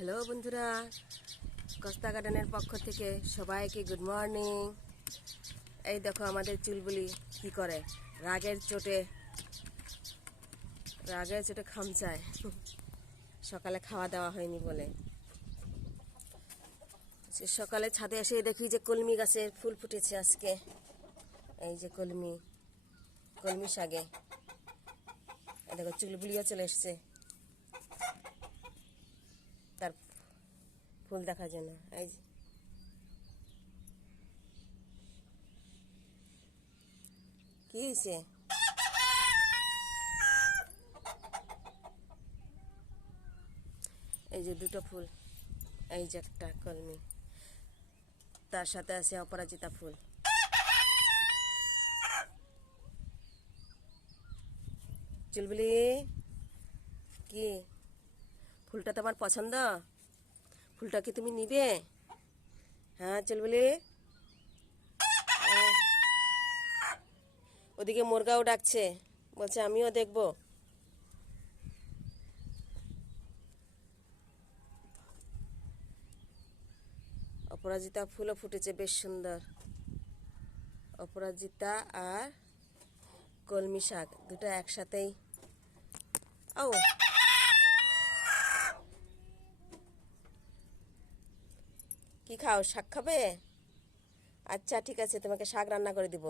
Hello বন্ধুরা, Costa গার্ডেনের পক্ষ থেকে সবাইকে গুড মর্নিং। এই দেখো আমাদের চুলবুলি কি করে, রাগের চোটে খামচায়। সকালে খাওয়া দাওয়া হয়নি বলে সকালে ছাদে এসে দেখি যে কলমি গাছের ফুল ফুটেছে আজকে। এই যে কলমি শাকে দেখো চুলবুলিও চলে এসছে তার ফুল দেখার জন্য। এই যে কি হয়েছে, এই যে দুটো ফুল, এই যে একটা কলমি, তার সাথে আছে অপরাজিতা ফুল। চুলবুলি কি ফুলটা তোমার পছন্দ? ফুলটা কি তুমি নিবে? হ্যাঁ চুলবুলি, ওদিকে মুরগাও ডাকছে, বলছে আমিও দেখবো। অপরাজিতা ফুলও ফুটেছে বেশ সুন্দর। অপরাজিতা আর কলমি শাক দুটো একসাথেই। ও কি খাও, শাক খাবে? আচ্ছা ঠিক আছে, তোমাকে শাক রান্না করে দিব।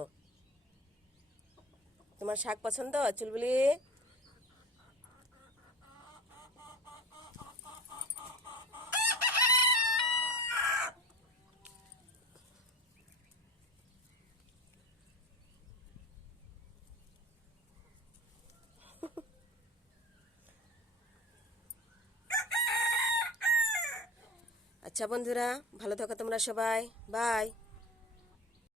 তোমার শাক পছন্দ চুলবুলি? আচ্ছা বন্ধুরা, ভালো থাকো তোমরা সবাই, বাই।